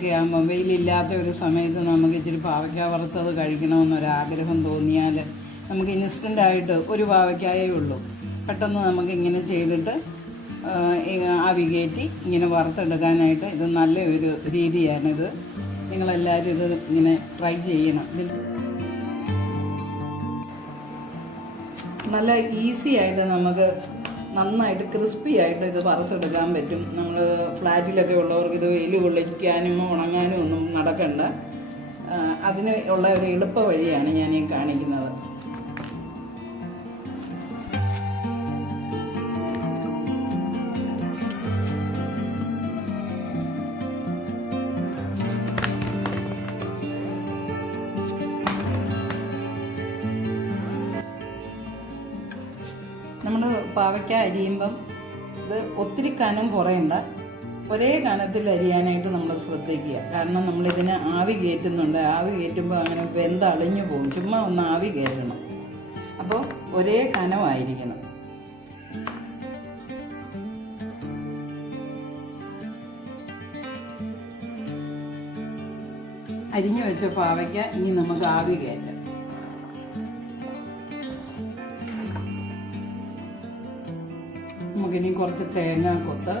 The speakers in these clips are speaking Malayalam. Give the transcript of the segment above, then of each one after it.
മഴക്കാലമൊക്കെ ആകുമ്പം വെയിലില്ലാത്ത ഒരു സമയത്ത് നമുക്ക് ഇച്ചിരി പാവയ്ക്ക വറുത്തത് കഴിക്കണമെന്നൊരാഗ്രഹം തോന്നിയാൽ നമുക്ക് ഇൻസ്റ്റൻ്റായിട്ട് ഒരു പാവയ്ക്കായേ ഉള്ളൂ. പെട്ടെന്ന് നമുക്ക് ഇങ്ങനെ ചെയ്തിട്ട് ആവി കയറ്റി ഇങ്ങനെ വറുത്തെടുക്കാനായിട്ട് ഇത് നല്ല ഒരു രീതിയാണിത്. നിങ്ങളെല്ലാവരും ഇത് ഇങ്ങനെ ട്രൈ ചെയ്യണം. നല്ല ഈസി ആയിട്ട് നമുക്ക് നന്നായിട്ട് ക്രിസ്പി ആയിട്ട് ഇത് വറുത്തെടുക്കാൻ പറ്റും. നമ്മൾ ഫ്ലാറ്റിലൊക്കെ ഉള്ളവർക്ക് ഇത് വെയിൽ കൊള്ളിക്കാനും ഉണങ്ങാനും ഒന്നും നടക്കണ്ട. അതിന് ഉള്ള ഒരു എളുപ്പ വഴിയാണ് ഞാൻ ഈ കാണിക്കുന്നത്. നമ്മൾ പാവയ്ക്ക അരിയുമ്പം ഇത് ഒത്തിരി കനം കുറയണ്ട, ഒരേ കനത്തിൽ അരിയാനായിട്ട് നമ്മൾ ശ്രദ്ധിക്കുക. കാരണം നമ്മളിതിന് ആവി കയറ്റുന്നുണ്ട്. ആവി കയറ്റുമ്പോൾ അങ്ങനെ വെന്തളിഞ്ഞു പോകും. ചുമ്മാ ഒന്ന് ആവി കയറ്റണം. അപ്പോൾ ഒരേ കനമായിരിക്കണം. അരിഞ്ഞു വെച്ച പാവയ്ക്ക ഇനി നമുക്ക് ആവി കയറ്റാം. നമുക്കിനി കുറച്ച് തേങ്ങാക്കൊത്ത്,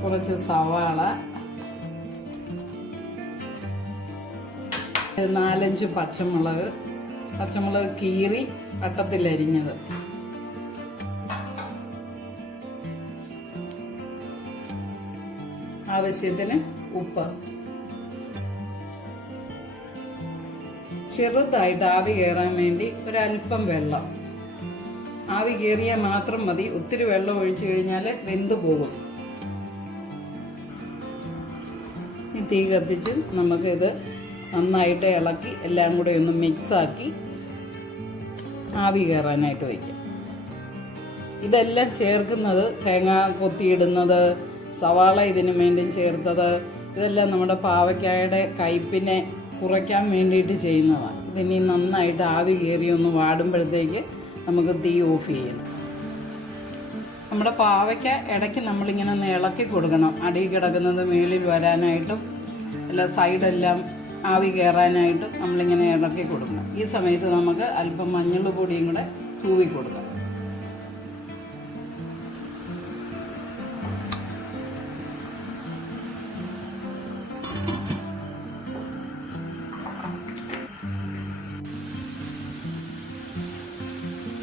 കുറച്ച് സവാള, 4-5 പച്ചമുളക് കീറി വട്ടത്തിലരിഞ്ഞത്, ആവശ്യത്തിന് ഉപ്പ്, ചെറുതായിട്ട് ആവി കയറാൻ വേണ്ടി ഒരല്പം വെള്ളം. ആവി കയറിയാൽ മാത്രം മതി. ഒത്തിരി വെള്ളം ഒഴിച്ചു കഴിഞ്ഞാൽ വെന്ത് പോകും. ഈ തീ കത്തിച്ച് നമുക്കിത് നന്നായിട്ട് ഇളക്കി എല്ലാം കൂടെ ഒന്ന് മിക്സാക്കി ആവി കയറാനായിട്ട് വയ്ക്കാം. ഇതെല്ലാം ചേർക്കുന്നത് തേങ്ങ കൊത്തിയിടുന്നത്, സവാള ഇതിന് വേണ്ടി ചേർത്തത്, ഇതെല്ലാം നമ്മുടെ പാവയ്ക്കായുടെ കയ്പിനെ കുറയ്ക്കാൻ വേണ്ടിയിട്ട് ചെയ്യുന്നതാണ്. ഇതിനി നന്നായിട്ട് ആവി കയറി ഒന്ന് വാടുമ്പോഴത്തേക്ക് നമുക്ക് തീ ഓഫ് ചെയ്യണം. നമ്മുടെ പാവയ്ക്ക ഇടയ്ക്ക് നമ്മളിങ്ങനെ ഒന്ന് ഇളക്കി കൊടുക്കണം. അടിയിൽ കിടക്കുന്നത് മേളിൽ വരാനായിട്ടും എല്ലാ സൈഡെല്ലാം ആവി കയറാനായിട്ടും നമ്മളിങ്ങനെ ഇളക്കി കൊടുക്കണം. ഈ സമയത്ത് നമുക്ക് അല്പം മഞ്ഞൾ പൊടിയും കൂടെ തൂവി കൊടുക്കണം.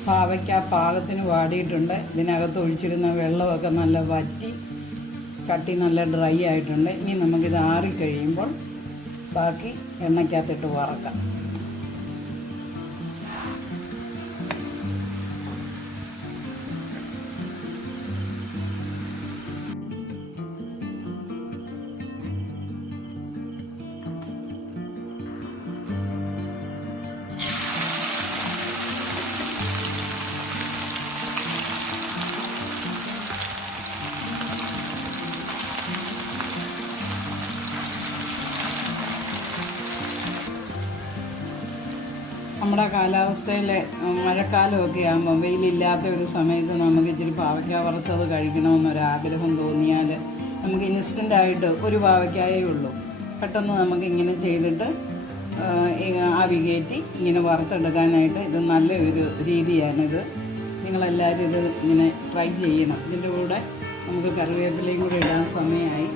പാവയ്ക്ക പാകത്തിന് വാടിയിട്ടുണ്ട്. ഇതിനകത്ത് ഒഴിച്ചിരുന്ന വെള്ളമൊക്കെ നല്ല വറ്റി കട്ടി നല്ല ഡ്രൈ ആയിട്ടുണ്ട്. ഇനി നമുക്കിത് ആറിക്കഴിയുമ്പോൾ ബാക്കി എണ്ണയ്ക്കകത്തിട്ട് വറക്കാം. നമ്മുടെ കാലാവസ്ഥയിൽ മഴക്കാലമൊക്കെ ആകുമ്പം വെയിലില്ലാത്ത ഒരു സമയത്ത് നമുക്ക് ഇച്ചിരി പാവയ്ക്ക വറുത്തത് കഴിക്കണമെന്നൊരാഗ്രഹം തോന്നിയാൽ നമുക്ക് ഇൻസ്റ്റൻ്റായിട്ട് ഒരു പാവയ്ക്കായേ ഉള്ളൂ. പെട്ടെന്ന് നമുക്ക് ഇങ്ങനെ ചെയ്തിട്ട് ആവി കയറ്റി ഇങ്ങനെ വറുത്തെടുക്കാനായിട്ട് ഇത് നല്ല ഒരു രീതിയാണിത്. നിങ്ങളെല്ലാവരും ഇത് ഇങ്ങനെ ട്രൈ ചെയ്യണം. ഇതിൻ്റെ കൂടെ നമുക്ക് കറിവേപ്പിലയും കൂടെ ഇടാൻ സമയമായി.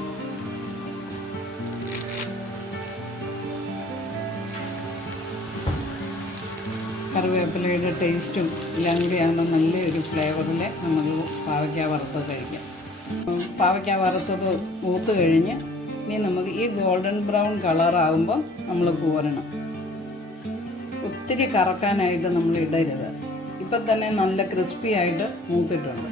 കറിവേപ്പിലയുടെ ടേസ്റ്റും എല്ലാം കൂടി ആകുമ്പോൾ നല്ലൊരു ഫ്ലേവറിൽ നമുക്ക് പാവയ്ക്ക വറുത്തത് കഴിക്കാം. പാവയ്ക്ക വറുത്തത് മൂത്ത് കഴിഞ്ഞ് ഇനി നമുക്ക് ഈ ഗോൾഡൻ ബ്രൗൺ കളറാകുമ്പോൾ നമ്മൾ കോരണം. ഒത്തിരി കറക്കാനായിട്ട് നമ്മൾ ഇടരുത്. ഇപ്പം തന്നെ നല്ല ക്രിസ്പി ആയിട്ട് മൂത്തിട്ടുണ്ട്.